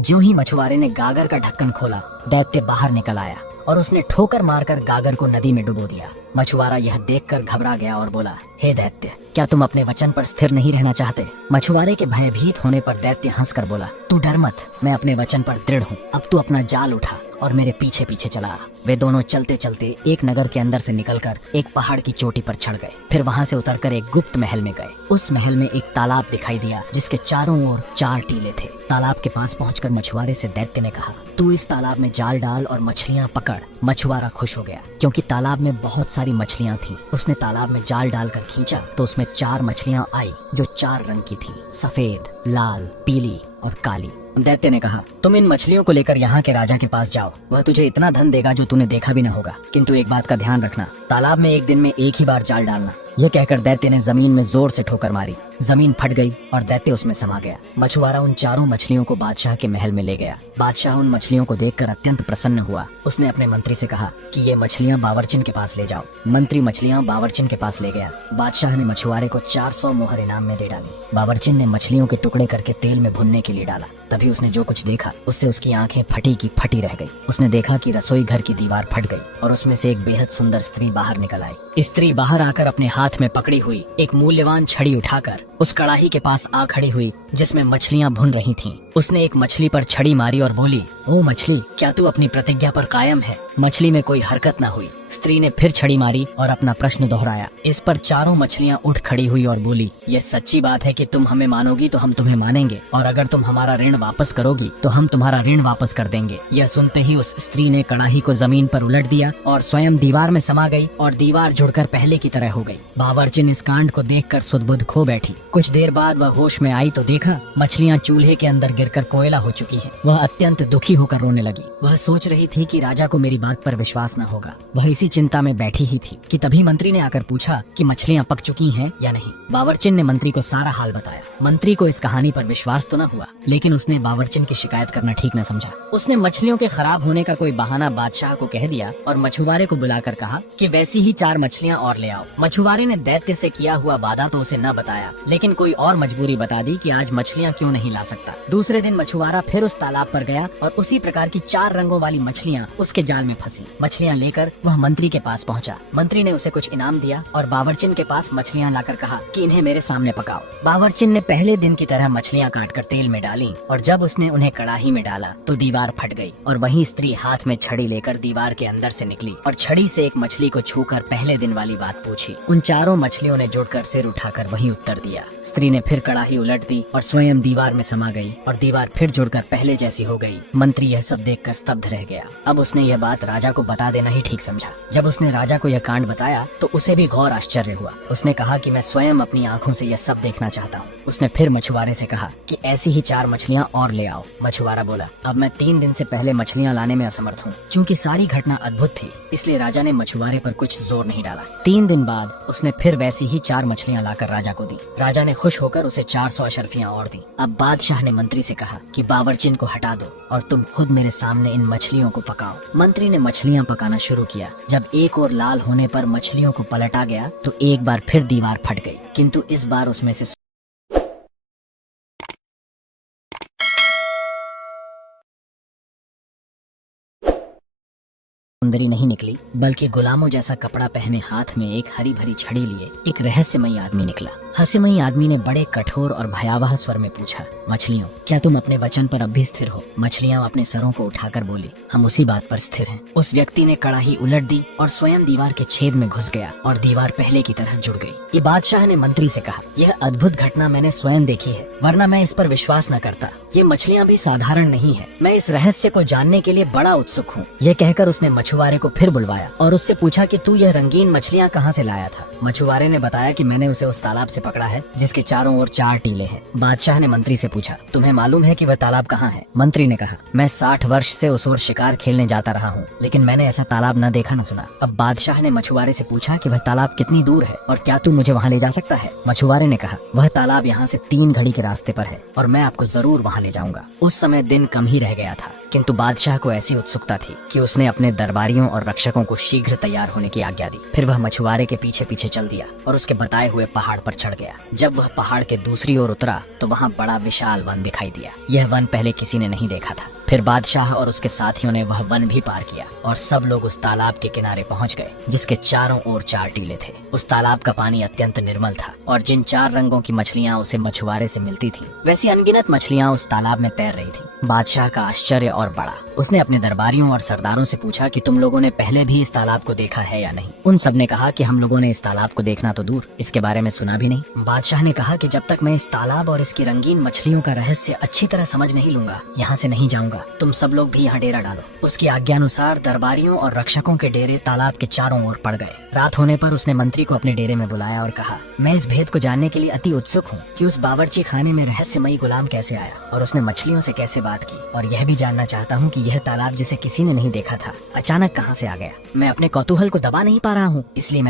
ज्यों ही मछुआरे ने गागर का ढक्कन खोला, दैत्य बाहर निकल आया और उसने ठोकर मारकर गागर को नदी में डुबो दिया। मछुआरा यह देखकर घबरा गया और बोला, हे दैत्य, क्या तुम अपने वचन पर स्थिर नहीं रहना चाहते? मछुआरे के भयभीत होने पर दैत्य हंसकर बोला, तू डर मत, मैं अपने वचन पर दृढ़ हूँ। अब तू अपना जाल उठा और मेरे पीछे पीछे चला। वे दोनों चलते चलते एक नगर के अंदर से निकलकर एक पहाड़ की चोटी पर चढ़ गए। फिर वहाँ से उतरकर एक गुप्त महल में गए। उस महल में एक तालाब दिखाई दिया जिसके चारों ओर 4 टीले थे। तालाब के पास पहुंचकर मछुआरे से दैत्य ने कहा, तू इस तालाब में जाल डाल और मछलियाँ पकड़। मछुआरा खुश हो गया क्योंकि तालाब में बहुत सारी मछलियाँ थी। उसने तालाब में जाल डालकर खींचा तो उसमें 4 मछलियाँ आई जो 4 रंग की थी, सफेद, लाल, पीली और काली। दैत्य ने कहा, तुम इन मछलियों को लेकर यहाँ के राजा के पास जाओ, वह तुझे इतना धन देगा जो तूने देखा भी न होगा। किंतु एक बात का ध्यान रखना, तालाब में एक दिन में एक ही बार जाल डालना। यह कहकर दैत्य ने जमीन में जोर से ठोकर मारी। जमीन फट गई और दैत्य उसमें समा गया। मछुआरा उन 4 मछलियों को बादशाह के महल में ले गया। बादशाह उन मछलियों को देखकर अत्यंत प्रसन्न हुआ। उसने अपने मंत्री से कहा कि ये मछलियाँ बावर्चिन के पास ले जाओ। मंत्री मछलियाँ बावर्चिन के पास ले गया। बादशाह ने मछुआरे को 400 मोहर इनाम में दे डाली। बावर्चिन ने मछलियों के टुकड़े करके तेल में भुनने के लिए डाला। तभी उसने जो कुछ देखा उससे उसकी आंखें फटी की फटी रह गई। उसने देखा कि रसोई घर की दीवार फट गई और उसमें से एक बेहद सुंदर स्त्री बाहर निकल आई। स्त्री बाहर आकर अपने हाथ में पकड़ी हुई एक मूल्यवान छड़ी उठाकर उस कड़ाही के पास आ खड़ी हुई जिसमें मछलियां भुन रही थीं। उसने एक मछली पर छड़ी मारी और बोली, ओ मछली, क्या तू अपनी प्रतिज्ञा पर कायम है? मछली में कोई हरकत न हुई। स्त्री ने फिर छड़ी मारी और अपना प्रश्न दोहराया। इस पर चारों मछलियां उठ खड़ी हुई और बोली, ये सच्ची बात है कि तुम हमें मानोगी तो हम तुम्हें मानेंगे, और अगर तुम हमारा ऋण वापस करोगी तो हम तुम्हारा ऋण वापस कर देंगे। यह सुनते ही उस स्त्री ने कड़ाही को जमीन पर उलट दिया और स्वयं दीवार में समा गई और दीवार जुड़कर पहले की तरह हो गई। बावर्चिन इस कांड को देखकर सुध-बुध खो बैठी। कुछ देर बाद वह होश में आई तो देखा मछलियां चूल्हे के अंदर गिरकर कोयला हो चुकी हैं। वह अत्यंत दुखी होकर रोने लगी। वह सोच रही थी कि राजा को मेरी बात पर विश्वास न होगा। वह इसी चिंता में बैठी ही थी कि तभी मंत्री ने आकर पूछा कि मछलियां पक चुकी हैं या नहीं। बावर्चिन ने मंत्री को सारा हाल बताया। मंत्री को इस कहानी पर विश्वास तो न हुआ, लेकिन उसने बावर्चिन की शिकायत करना ठीक न समझा। उसने मछलियों के खराब होने का कोई बहाना बादशाह को कह दिया और मछुआरे को बुलाकर कहा कि वैसी ही 4 मछलियां और ले आओ। मछुआरे ने दैत्य से किया हुआ वादा तो उसे न बताया, लेकिन कोई और मजबूरी बता दी कि आज मछलियां क्यों नहीं ला सकता। दूसरे दिन मछुआरा फिर उस तालाब पर गया और उसी प्रकार की 4 रंगों वाली मछलियां उसके जाल में फंसी। मछलियां लेकर वह मंत्री के पास पहुंचा। मंत्री ने उसे कुछ इनाम दिया और बावर्चिन के पास मछलियां लाकर कहा कि इन्हें मेरे सामने पकाओ। बावर्चिन ने पहले दिन की तरह मछलियां काटकर तेल में डाली और जब उसने उन्हें कड़ाही में डाला तो दीवार फट गई और वही स्त्री हाथ में छड़ी लेकर दीवार के अंदर से निकली और छड़ी से एक मछली को छूकर पहले दिन वाली बात पूछी। उन 4 मछलियों ने जुड़कर सिर उठाकर वही उत्तर दिया। स्त्री ने फिर कड़ाही उलट दी और स्वयं दीवार में समा गई और दीवार फिर जुड़कर पहले जैसी हो गई। मंत्री यह सब देखकर स्तब्ध रह गया। अब उसने यह बात राजा को बता देना ही ठीक समझा। जब उसने राजा को यह कांड बताया तो उसे भी घोर आश्चर्य हुआ। उसने कहा कि मैं स्वयं अपनी आंखों से यह सब देखना चाहता हूँ। उसने फिर मछुआरे से कहा कि ऐसी ही 4 मछलियाँ और ले आओ। मछुआरा बोला, अब मैं 3 दिन से पहले मछलियाँ लाने में असमर्थ हूँ। चूँकि सारी घटना अद्भुत थी इसलिए राजा ने मछुआरे पर कुछ जोर नहीं डाला। 3 दिन बाद उसने फिर वैसी ही 4 मछलियाँ लाकर राजा को दी। राजा ने खुश होकर उसे 400 अशर्फियाँ और दी। अब बादशाह ने मंत्री से कहा कि बावर्चिन को हटा दो और तुम खुद मेरे सामने इन मछलियों को पकाओ। मंत्री ने मछलियाँ पकाना शुरू किया। जब एक और लाल होने पर मछलियों को पलटा गया तो एक बार फिर दीवार फट गई, किंतु इस बार उसमें से सुंदरी नहीं निकली, बल्कि गुलामों जैसा कपड़ा पहने हाथ में एक हरी भरी छड़ी लिए एक रहस्यमयी आदमी निकला। रहस्यमयी आदमी ने बड़े कठोर और भयावह स्वर में पूछा, मछलियों, क्या तुम अपने वचन पर अब भी स्थिर हो? मछलियां अपने सरों को उठाकर बोली, हम उसी बात पर स्थिर हैं। उस व्यक्ति ने कड़ाही उलट दी और स्वयं दीवार के छेद में घुस गया और दीवार पहले की तरह जुड़ गई। ये बादशाह ने मंत्री से कहा, यह अद्भुत घटना मैंने स्वयं देखी है, वरना मैं इस पर विश्वास न करता। ये मछलियां भी साधारण नहीं है। मैं इस रहस्य को जानने के लिए बड़ा उत्सुक हूँ। यह कहकर उसने मछुआरे को फिर बुलवाया और उससे पूछा कि तू यह रंगीन मछलियाँ कहाँ से लाया था? मछुआरे ने बताया कि मैंने उसे उस तालाब से पकड़ा है जिसके चारों ओर 4 टीले हैं। बादशाह ने मंत्री से पूछा, तुम्हें मालूम है कि वह तालाब कहाँ है? मंत्री ने कहा, मैं 60 वर्ष से उस ओर शिकार खेलने जाता रहा हूँ, लेकिन मैंने ऐसा तालाब न देखा न सुना। अब बादशाह ने मछुआरे से पूछा कि वह तालाब कितनी दूर है और क्या तू मुझे वहाँ ले जा सकता है? मछुआरे ने कहा, वह तालाब यहाँ से 3 घड़ी के रास्ते पर है और मैं आपको जरूर वहाँ ले जाऊंगा। उस समय दिन कम ही रह गया था, किंतु बादशाह को ऐसी उत्सुकता थी कि उसने अपने दरबारियों और रक्षकों को शीघ्र तैयार होने की आज्ञा दी। फिर वह मछुआरे के पीछे पीछे चल दिया और उसके बताए हुए पहाड़ पर चढ़ गया। जब वह पहाड़ के दूसरी ओर उतरा तो वहाँ बड़ा विशाल वन दिखाई दिया। यह वन पहले किसी ने नहीं देखा था। फिर बादशाह और उसके साथियों ने वह वन भी पार किया और सब लोग उस तालाब के किनारे पहुंच गए जिसके चारों ओर 4 टीले थे। उस तालाब का पानी अत्यंत निर्मल था और जिन 4 रंगों की मछलियां उसे मछुआरे से मिलती थी वैसी अनगिनत मछलियां उस तालाब में तैर रही थी। बादशाह का आश्चर्य और बढ़ा। उसने अपने दरबारियों और सरदारों से पूछा कि तुम लोगों ने पहले भी इस तालाब को देखा है या नहीं। उन सब ने कहा कि हम लोगों ने इस तालाब को देखना तो दूर, इसके बारे में सुना भी नहीं। बादशाह ने कहा कि जब तक मैं इस तालाब और इसकी रंगीन मछलियों का रहस्य अच्छी तरह समझ नहीं लूंगा यहाँ से नहीं जाऊंगा। तुम सब लोग भी यहाँ डेरा डालो। उसकी आज्ञा अनुसार दरबारियों और रक्षकों के डेरे तालाब के चारों ओर पड़ गए। रात होने पर उसने मंत्री को अपने डेरे में बुलाया और कहा, मैं इस भेद को जानने के लिए अति उत्सुक हूँ कि उस बावर्ची खाने में रहस्यमयी गुलाम कैसे आया और उसने मछलियों से कैसे बात की, और यह भी जानना चाहता हूँ कि यह तालाब जिसे किसी ने नहीं देखा था अचानक कहाँ से आ गया। मैं अपने कौतूहल को दबा नहीं पा रहा हूँ, इसलिए मैंने